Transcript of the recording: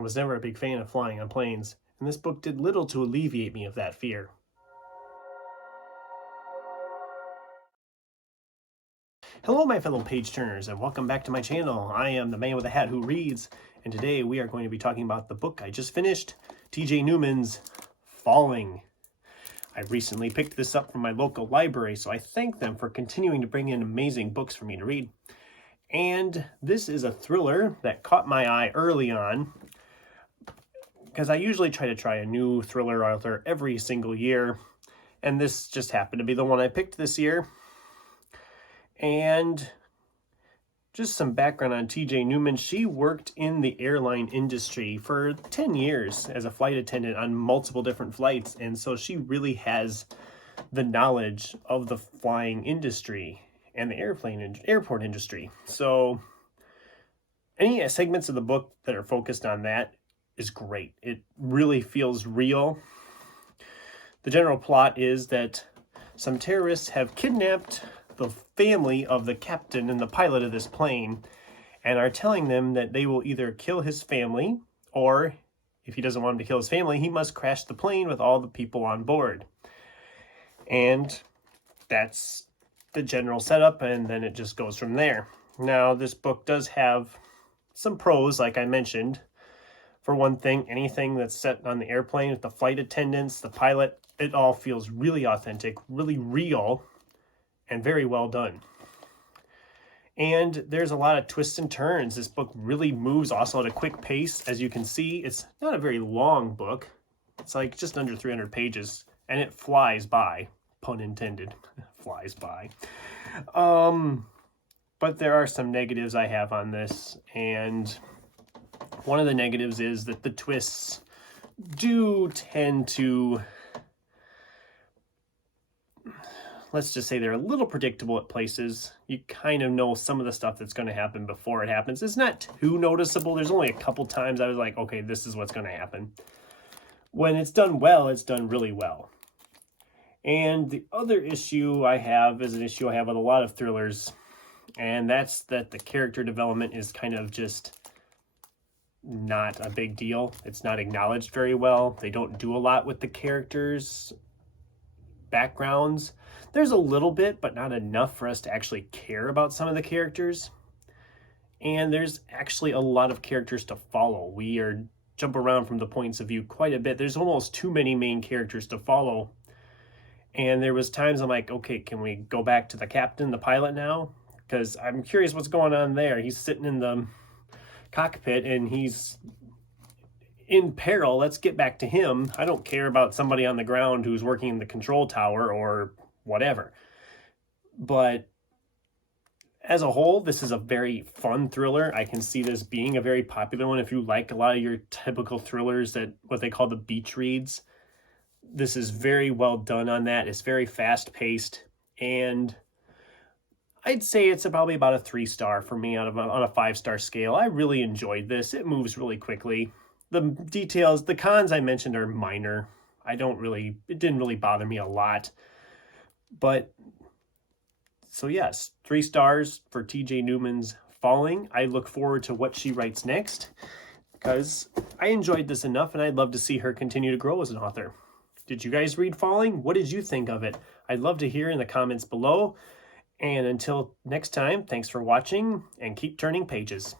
I was never a big fan of flying on planes, and this book did little to alleviate me of that fear. Hello, my fellow page turners, and welcome back to my channel. I am the man with a hat who reads, and today we are going to be talking about the book I just finished, T.J. Newman's Falling. I recently picked this up from my local library, so I thank them for continuing to bring in amazing books for me to read. And this is a thriller that caught my eye early on, because I usually try a new thriller author every single year, and this just happened to be the one I picked this year. And just some background on T.J. Newman. She worked in the airline industry for 10 years as a flight attendant on multiple different flights, and so she really has the knowledge of the flying industry and the airport industry. So any segments of the book that are focused on that is great. It really feels real. The general plot is that some terrorists have kidnapped the family of the captain and the pilot of this plane and are telling them that they will either kill his family, or if he doesn't want him to kill his family, he must crash the plane with all the people on board. And that's the general setup, and then it just goes from there. Now, this book does have some pros, like I mentioned. For one thing, anything that's set on the airplane with the flight attendants, the pilot, it all feels really authentic, really real, and very well done. And there's a lot of twists and turns. This book really moves also at a quick pace. As you can see, it's not a very long book. It's like just under 300 pages, and it flies by, pun intended, flies by. But there are some negatives I have on this, and one of the negatives is that the twists do tend to, let's just say they're a little predictable at places. You kind of know some of the stuff that's going to happen before it happens. It's not too noticeable. There's only a couple times I was like, okay, this is what's going to happen. When it's done well, it's done really well. And the other issue I have is an issue I have with a lot of thrillers, and that's that the character development is kind of just not a big deal. It's not acknowledged very well. They don't do a lot with the characters' backgrounds. There's a little bit, but not enough for us to actually care about some of the characters. And there's actually a lot of characters to follow. We are jump around from the points of view quite a bit. There's almost too many main characters to follow. And there was times I'm like, okay, can we go back to the captain, the pilot now? Because I'm curious what's going on there. He's sitting in the cockpit and he's in peril. Let's get back to him. I don't care about somebody on the ground who's working in the control tower or whatever. But as a whole, this is a very fun thriller. I can see this being a very popular one if you like a lot of your typical thrillers, that what they call the beach reads. This is very well done on that. It's very fast paced, and I'd say it's probably about a 3-star for me on a 5-star scale. I really enjoyed this. It moves really quickly. The details, the cons I mentioned are minor. It didn't really bother me a lot. But, so yes, 3 stars for T.J. Newman's Falling. I look forward to what she writes next, because I enjoyed this enough, and I'd love to see her continue to grow as an author. Did you guys read Falling? What did you think of it? I'd love to hear in the comments below. And until next time, thanks for watching, and keep turning pages.